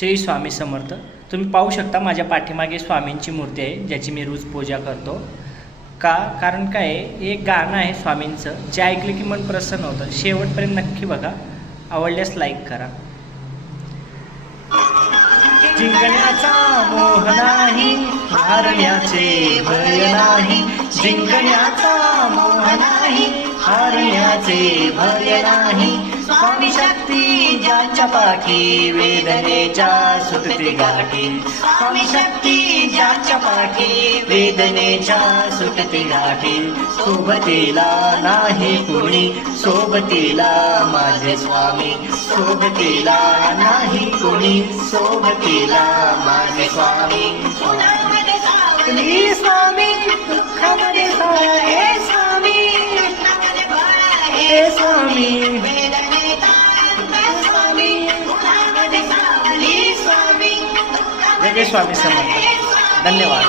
श्री स्वामी समर्थ. तुम्ही पाहू शकता माझ्या पाठीमागे स्वामींची मूर्ती आहे, ज्याची मी रोज पूजा करतो. कारण काय आहे, एक गाणं आहे स्वामींचं, जे ऐकलं की मन प्रसन्न होतं. शेवटपर्यंत नक्की बघा, आवडल्यास लाईक करा. जिंकण्याचा मोह नाही, हारण्याचे भय नाही. जिंकण्याचा मोह नाही, हारण्याचे भय नाही. स्वामी शक्ती ज्याच्या पाठी, वेदनेच्या सुटते गाठी. स्वामी शक्ती ज्याच्या पाठी, वेदनेच्या सुटते गाठी. सोबतीला नाही कुणी, सोबतीला माझे स्वामी. सोबतीला नाही कुणी, सोबतीला माझे स्वामी. स्वामी स्वामी दुःखामध्ये साया हे स्वामी, हे स्वामी. जय स्वामी समर्थ. धन्यवाद.